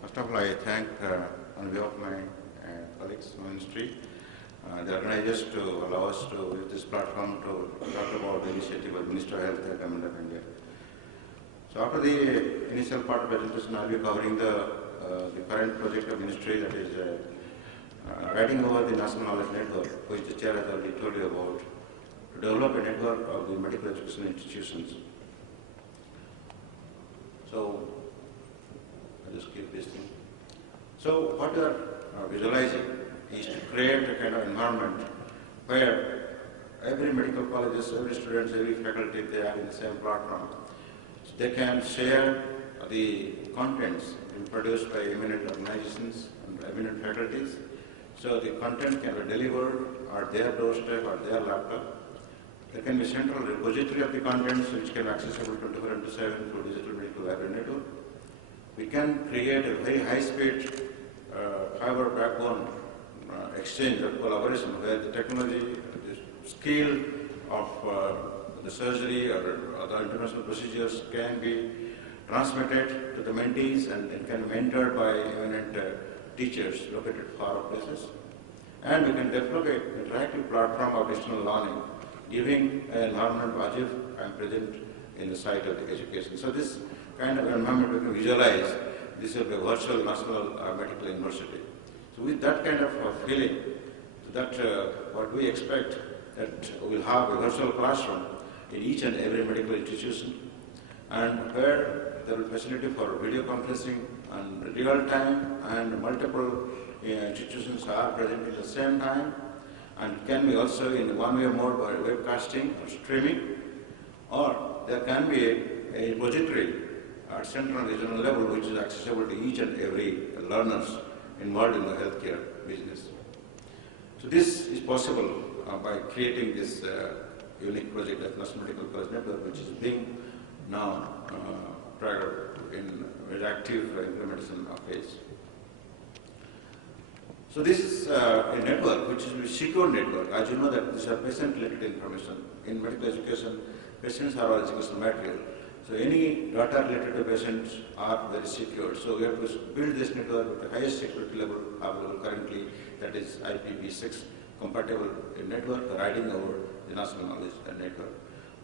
First of all, I thank on behalf of my colleagues in the ministry, the organizers to allow us to use this platform to talk about the initiative of the Ministry of Health and Government of India. So after the initial part of the presentation, I will be covering the current project of ministry, that is riding over the National Knowledge Network, which the chair has already told you about, to develop a network of the medical education institutions. So I'll just keep this thing. So what we are visualizing is to create a kind of environment where every medical colleges, every students, every faculty, they are in the same platform. So they can share the contents produced by eminent organizations and eminent faculties. So the content can be delivered at their doorstep or their laptop. There can be central repository of the contents which can be accessible 24/7 through digital medical library network. We can create a very high-speed fiber backbone exchange of collaboration where the technology, the skill of the surgery or other international procedures can be transmitted to the mentees and it can be mentored by eminent teachers located far off places. And we can develop an interactive platform of digital learning, giving an environment as if I am present in the site of the education. So this kind of environment we can visualize, this will be a virtual national medical university. So with that kind of feeling, that what we expect, that we will have a virtual classroom in each and every medical institution, and where there will be facility for video conferencing and real time, and multiple institutions are present at the same time, and can be also in one-way mode by webcasting or streaming, or there can be a repository at central and regional level which is accessible to each and every learners involved in the healthcare business. So this is possible by creating this unique project of National Medical College Network, which is being now in very active implementation phase. So this is a network which is a secure network. As you know that these are patient-related information. In medical education, patients are all educational material. So any data related to patients are very secure. So we have to build this network with the highest security level available currently, that is IPv6 compatible network riding over the national knowledge network,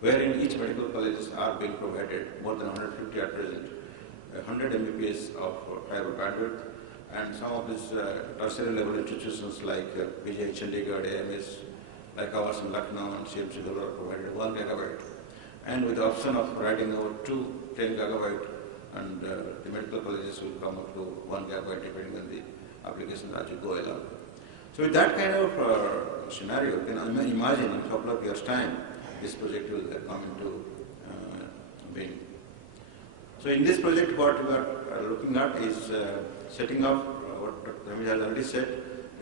wherein each medical colleges are being provided more than 150 at present, 100 Mbps of fiber bandwidth, and some of these tertiary level institutions like PGI Chandigarh, AMS, like ours in Lucknow and CMC are provided 1 gigabyte. And with the option of riding over to 10 gigabyte, and the medical colleges will come up to 1 gigabyte depending on the application as you go along. So with that kind of scenario, you can imagine in a couple of years' time, this project will come into being. So in this project, what we are looking at is setting up what Dr. Ramesh has already said,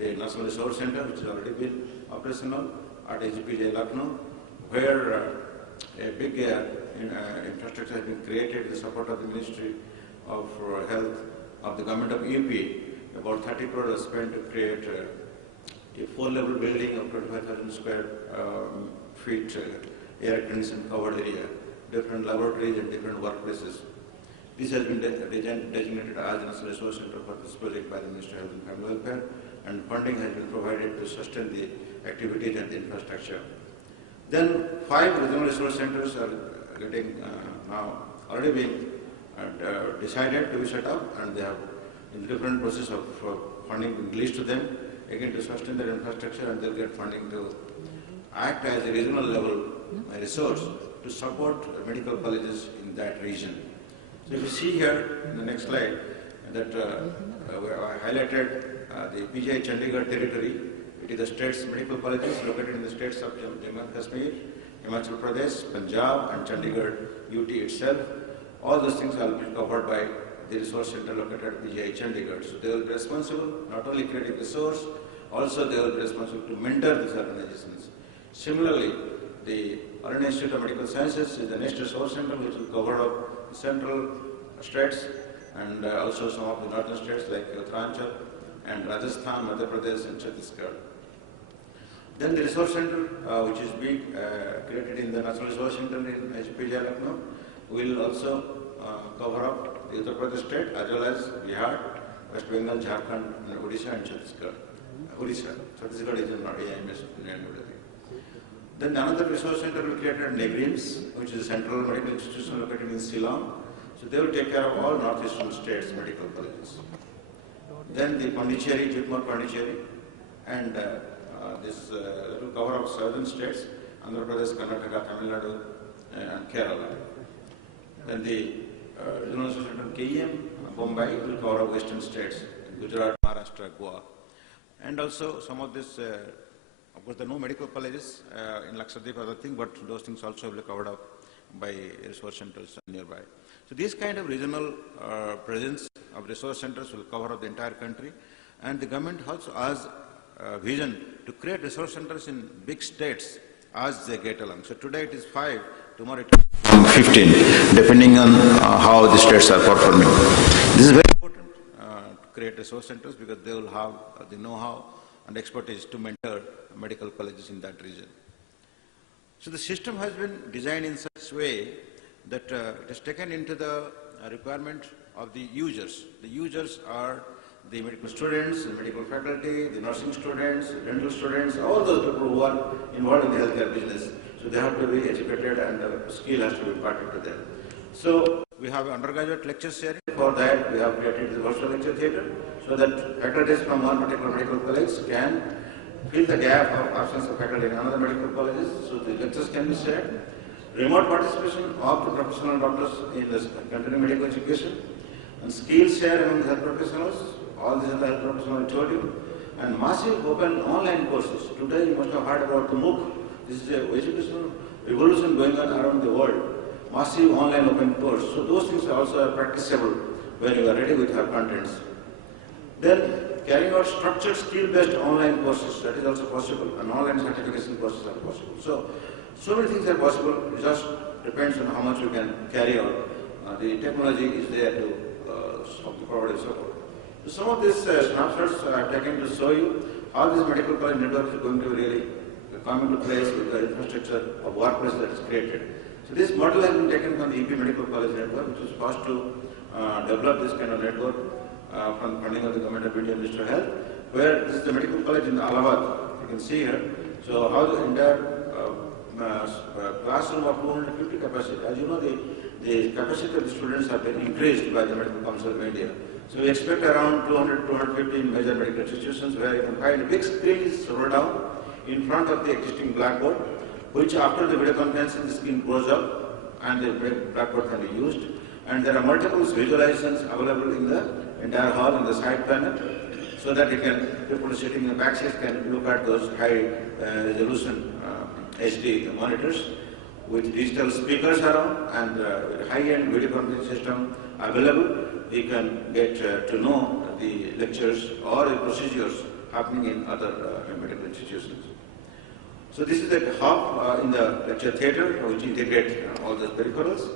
a National Resource Center which has already been operational at AGPJ Lucknow, where a big infrastructure has been created with the support of the Ministry of Health of the Government of UP. About 30 crore was spent to create a 4-level building of 25,000 square feet air conditioned covered area, different laboratories and different workplaces. This has been designated as a National Resource Center for this project by the Ministry of Health and Family Welfare, and funding has been provided to sustain the activities and the infrastructure. Then 5 regional resource centers are getting now already being decided to be set up, and they have in different process of funding being released to them, again to sustain their infrastructure, and they'll get funding to act as a regional level resource to support medical colleges in that region. So if you see here in the next slide that I highlighted the PGI Chandigarh territory. It is the state's medical colleges located in the states of Jammu and Kashmir, Himachal Pradesh, Punjab, and Chandigarh UT itself. All those things are covered by the resource center located at PGI Chandigarh. So they will be responsible not only creating resource, also they will be responsible to mentor these organizations. Similarly, the All Institute of Medical Sciences is the next resource center which will cover up central states and also some of the northern states like Uttarakhand and Rajasthan, Madhya Pradesh, and Chhattisgarh. Then the resource center, which is being created in the National Resource Center in HPJ Lucknow, will also cover up the Uttar Pradesh state as well as Bihar West Bengal, Jharkhand, and Odisha and Chhattisgarh. Chhattisgarh is not AIMS. Then another resource center will be created at Negrims, which is a central medical institution located in Shillong. So they will take care of all northeastern states medical colleges. Then the Pondicherry, Jitmore Pondicherry, and this will cover up southern states, Andhra Pradesh, Karnataka, Tamil Nadu, and Kerala. Then the regional center KEM, Bombay, will cover up western states, Gujarat, Maharashtra, Goa. And also some of this, of course, there are no medical colleges in Lakshadweep, other thing, but those things also will be covered up by resource centers nearby. So these kind of regional presence of resource centers will cover up the entire country, and the government also has a vision to create resource centers in big states as they get along. So today it is 5, tomorrow it will be 15, depending on how the states are performing. This is very important to create resource centers because they will have the know-how and expertise to mentor medical colleges in that region. So the system has been designed in such a way that it is taken into the requirement of the users. The users are the medical students, the medical faculty, the nursing students, the dental students, all those people who are involved in the healthcare business. So they have to be educated and skill has to be imparted to them. So we have undergraduate lecture series. For that we have created the virtual lecture theatre so that faculties from one particular medical college can fill the gap of absence of faculty in another medical colleges. So the lectures can be shared. Remote participation of the professional doctors in the continuing medical education, and skill share among the health professionals. All these are the health professionals I told you, and massive open online courses. Today you must have heard about the MOOC. This is an educational revolution going on around the world. Massive online open course. So those things are also practicable when you are ready with your contents. Then carrying out structured skill-based online courses, that is also possible, and online certification courses are possible. So many things are possible, it just depends on how much you can carry out. The technology is there to provide support. So some of these snapshots are taken to show you how this medical college network is going to really come into place with the infrastructure of workplace that is created. So this model has been taken from the EP Medical College Network, which was supposed to develop this kind of network from funding of the Government of India, Ministry of Health, where this is the medical college in Allahabad, you can see here. So how the entire classroom of 250 capacity. As you know, the capacity of the students have been increased by the Medical Council of India. So we expect around 200, 250 major medical institutions where you can find a big screen rolled down in front of the existing blackboard, which after the video conferencing, the screen goes up and the blackboard can be used. And there are multiple visualizations available in the entire hall in the side panel, so that people sitting in the back seats can look at those high resolution HD monitors with digital speakers around and with high-end video conferencing system available. You can get to know the lectures or the procedures happening in other medical institutions. So this is the hub in the lecture theatre which integrates all those peripherals.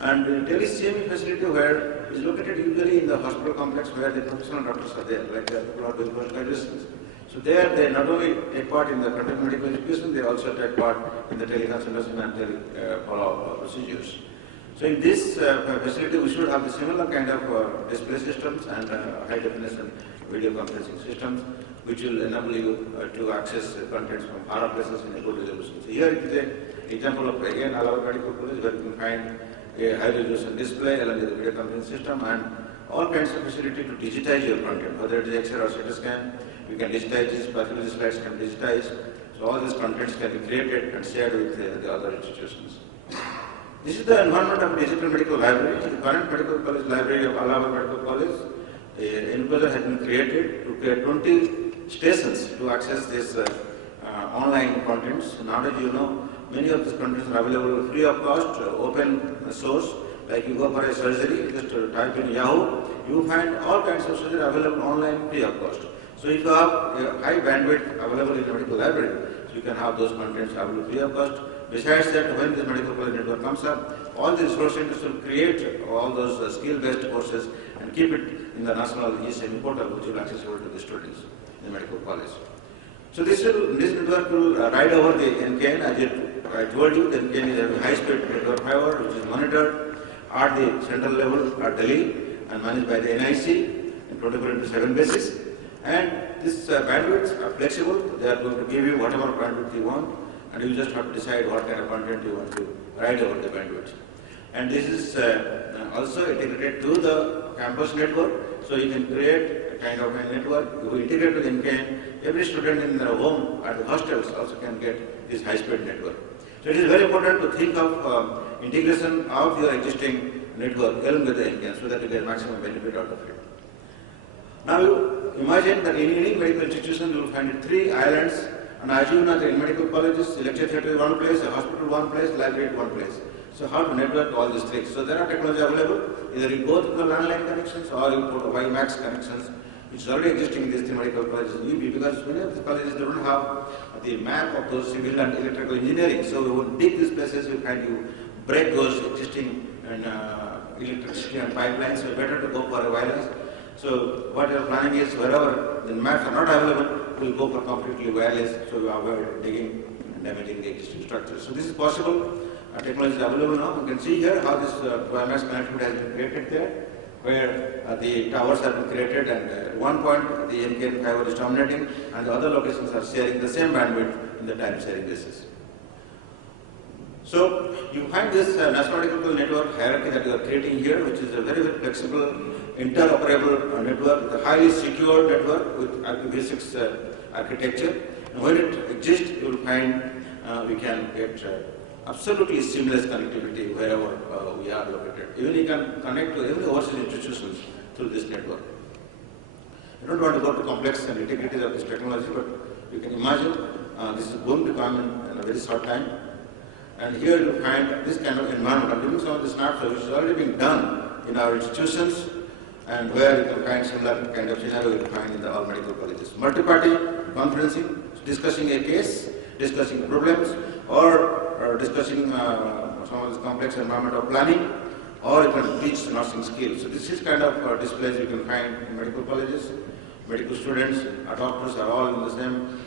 And the tele-CME facility where is located usually in the hospital complex where the professional doctors are there, like the people are doing post-graduations. So there they not only take part in the continuing medical education, they also take part in the teleconsultation and follow-up procedures. So in this facility we should have the similar kind of display systems and high-definition video conferencing systems which will enable you to access contents from far places in a good resolution. So here it is an example of again Allahabad Medical College where you can find a high-resolution display along with the video conferencing system and all kinds of facility to digitize your content, whether it is X-ray or CT scan. You can digitize this, pathology slides can digitize. So all these contents can be created and shared with the other institutions. This is the environment of digital medical library. The current medical college library of Allahabad Medical College, enclosure has been created to create 20 stations to access this online contents. Nowadays, you know, many of these contents are available free of cost, open source. Like you go for a surgery, just type in Yahoo, you find all kinds of surgery available online free of cost. So if you have a high bandwidth available in the medical library, so you can have those contents available free of cost. Besides that, when the medical college network comes up, all the resource centers will create all those skill-based courses and keep it in the national eSemi portal, which will be accessible to the students in the medical college. So this network will ride over the NKN. As I told you, the NKN is a high-speed network fiber, which is monitored at the central level at Delhi and managed by the NIC. in 24/7 basis. And this bandwidths are flexible. They are going to give you whatever bandwidth you want, and you just have to decide what kind of content you want to write over the bandwidth. And this is also integrated to the campus network, so you can create a kind of a network. You integrate with MKN. Every student in their home at the hostels also can get this high-speed network. So it is very important to think of integration of your existing network along with the MKN so that you get maximum benefit out of it. Now you imagine that in any medical institution you will find 3 islands, and as you know, in medical colleges, the lecture theatre is one place, the hospital one place, library one place. So how to network all these things? So there are technology available. Either you go through the landline connections or you put a WiMAX connections, which is already existing in these 3 medical colleges. Because many of the colleges they don't have the map of those civil and electrical engineering. So we would dig these places, we find you break those existing electricity and pipelines. So better to go for a wireless. So what we are planning is wherever the maps are not available, we'll go for completely wireless. So we avoid digging and damaging the existing structures. So this is possible. Technology is available now. You can see here how this WiMAX connectivity has been created there, where the towers have been created, and at one point the MKN fiber is dominating, and the other locations are sharing the same bandwidth in the time sharing basis. So you find this national medical network hierarchy that you are creating here, which is a very, very flexible, interoperable network, a highly secure network with IPv6 architecture. And when it exists, you will find we can get absolutely seamless connectivity wherever we are located. Even you can connect to every overseas institutions through this network. I don't want to go to complex and integrities of this technology, but you can imagine this is going to come in a very short time. And here you find this kind of environment. I'm giving some of the snapshots which is already being done in our institutions, and where you can find similar kind of scenario you can find in the all medical colleges. Multi-party conferencing, discussing a case, discussing problems, or discussing some of this complex environmental planning, or you can teach nursing skills. So this is kind of displays you can find in medical colleges. Medical students, doctors are all in the same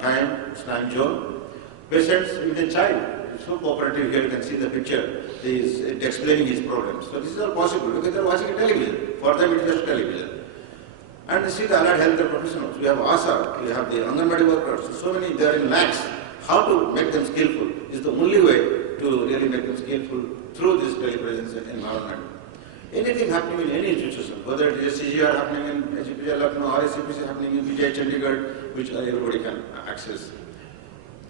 time zone. Patients, even a child, it's so cooperative. Here you can see the picture. He is explaining his problems. So this is all possible because they are watching a television. For them it is just television. And you see the allied healthcare professionals. We have ASA, we have the Anganwadi workers. So many, they are in lakhs. How to make them skillful is the only way to really make them skillful through this telepresence environment. Anything happening in any institution, whether it is CGR happening in HPJ Lucknow or SCPC happening in Vijay Chandigarh, which everybody can access.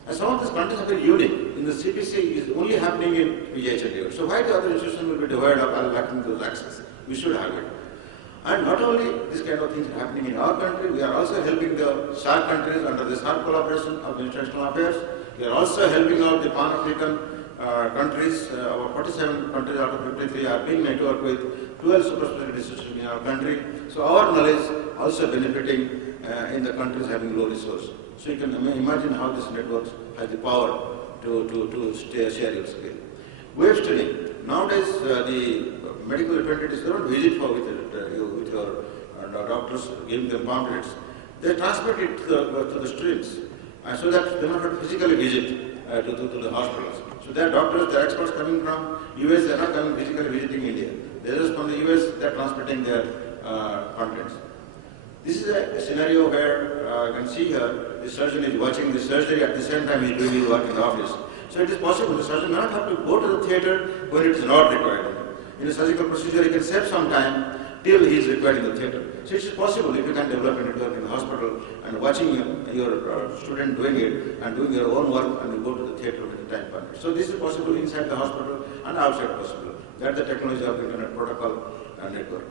And some of these countries are very unique. In the CPC is only happening in Vijay Chandigarh. So why the other institutions will be divided up and lacking those access? We should have it. And not only this kind of things are happening in our country, we are also helping the SAARC countries under the SAARC collaboration of international affairs. We are also helping out the Pan-African countries. Our 47 countries out of 53 are being networked with 12 super specialty institutions in our country. So our knowledge also benefiting in the countries having low resource. So you can imagine how this network has the power to share your skill. Wave studying. Nowadays, the medical apprentices don't visit with your doctors, giving them pamphlets. They transmit it to the students, so that they don't have to physically visit to the hospitals. So there are doctors, there are experts coming from US, they are not coming physically visiting India. They are just from the US, they are transmitting their contents. This is a scenario where you can see here, the surgeon is watching the surgery at the same time he is doing his work in the office. So it is possible, the surgeon may not have to go to the theatre when it is not required. In a surgical procedure, he can save some time till he is required in the theatre. So it is possible if you can develop a network in the hospital and watching your student doing it and doing your own work and you go to the theatre when the time permits. So this is possible inside the hospital and outside possible. That is the technology of the Internet Protocol network.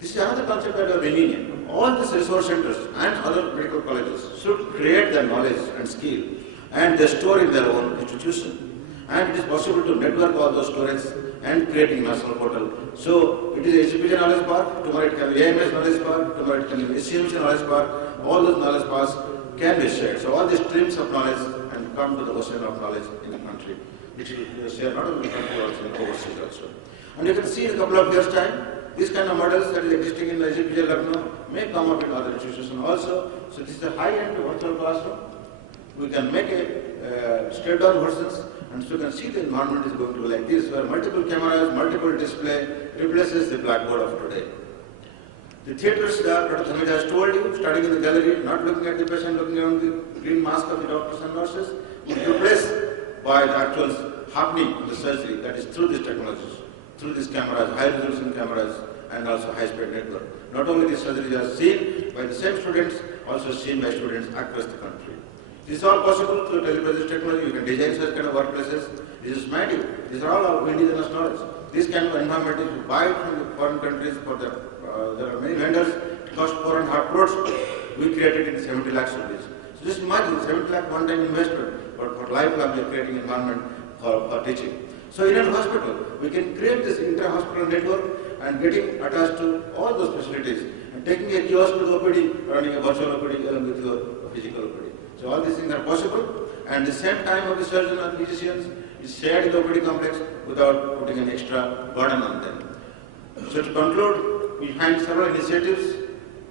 This is another concept that we are bringing in. All these resource centers and other medical colleges should create their knowledge and skill and they store in their own institution. And it is possible to network all those storage and creating a national portal. So it is a HPJ knowledge park, tomorrow it can be AMS knowledge park, tomorrow it can be SCMC knowledge park. All those knowledge parks can be shared. So all these streams of knowledge and come to the ocean of knowledge in the country, which will share not only in the country but also in overseas also. And you can see in a couple of years' time, these kind of models that is existing in the HPJ Lucknow may come up in other institutions also. So this is a high-end virtual classroom. We can make a straight-down versions, and so you can see the environment is going to be like this, where multiple cameras, multiple display replaces the blackboard of today. The theatres, Dr. Dhamija has told you, studying in the gallery, not looking at the patient, looking around the green mask of the doctors and nurses, will be replaced by the actual happening of the surgery, that is through these technologies, through these cameras, high-resolution cameras, and also high-speed network. Not only these surgeries are seen by the same students, also seen by students across the country. This is all possible through telepresence technology. You can design such kind of workplaces. This is magic. These are all our indigenous knowledge. This kind of environment is buy from the foreign countries for the, there are many vendors. It costs 4.5 crores. We created in 70 lakhs rupees. So just imagine 70 lakh one-time investment, but for lifelong we are creating environment for teaching. So in a hospital, we can create this inter-hospital network and getting attached to all those facilities and taking a kiosk to the OPD, running a virtual OPD along with your physical OPD. So all these things are possible, and the same time of the surgeon and physicians is shared in the OPD complex without putting an extra burden on them. So to conclude, we find several initiatives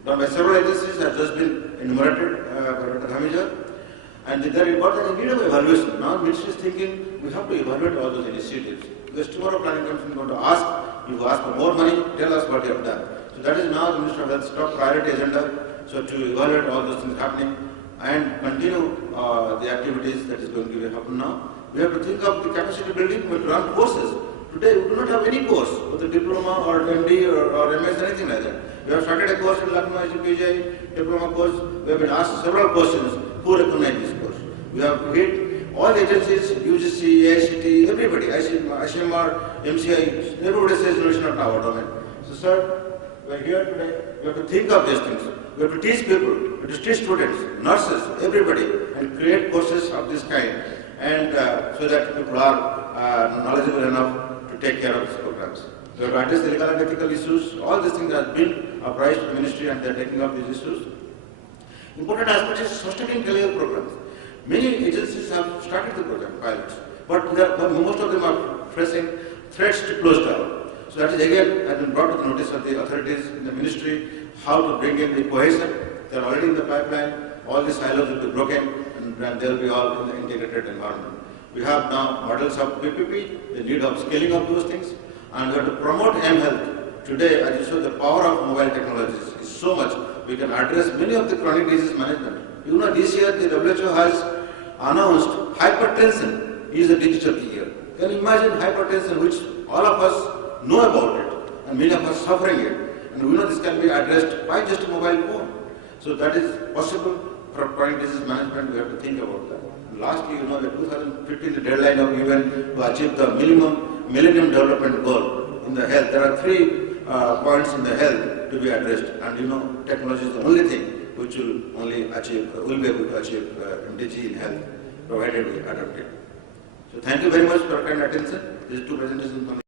done by several agencies have just been enumerated by Dr. Dhamija, and they are important in need of evaluation. Now ministry is thinking we have to evaluate all those initiatives, because tomorrow planning commission is going to ask, you ask for more money, tell us what you have done. So that is now the Minister of Health's top priority agenda, so to evaluate all those things happening and continue the activities that is going to happen now. We have to think of the capacity building with run courses. Today we do not have any course, whether diploma or MD or MS, anything like that. We have started a course in Lucknow ICPJ, diploma course. We have been asked several questions, who recognize this course? We have hit all the agencies, UGC, AICT, everybody, ICMR, MCI, everybody says no, it's not our domain. So sir, we are here today, we have to think of these things. We have to teach people, we have to teach students, nurses, everybody, and create courses of this kind, and so that people are knowledgeable enough to take care of these programs. We have to address the legal and ethical issues. All these things have been apprised to the ministry, and they are taking up these issues. Important aspect is sustaining telehealth programs. Many agencies have started the program, pilots, but most of them are facing threats to close down. So that is again has been brought to the notice of the authorities in the ministry, how to bring in the cohesion. They are already in the pipeline. All the silos will be broken, and they will be all in the integrated environment. We have now models of PPP, the need of scaling of those things, and we have to promote mHealth. Today, as you saw, the power of mobile technologies is so much. We can address many of the chronic disease management. You know, this year the WHO has announced hypertension is a digital year. Can you imagine hypertension, which all of us know about it, and many of us suffering it, and we know this can be addressed by just a mobile phone. So that is possible for chronic disease management. We have to think about that. And lastly, you know, the 2015 the deadline of UN to achieve the Millennium Development Goal in the health. There are 3 points in the health to be addressed, and you know, technology is the only thing which will only achieve, will be able to achieve MDG in health, provided we adopt it. So thank you very much for your kind attention. These 2 presentations.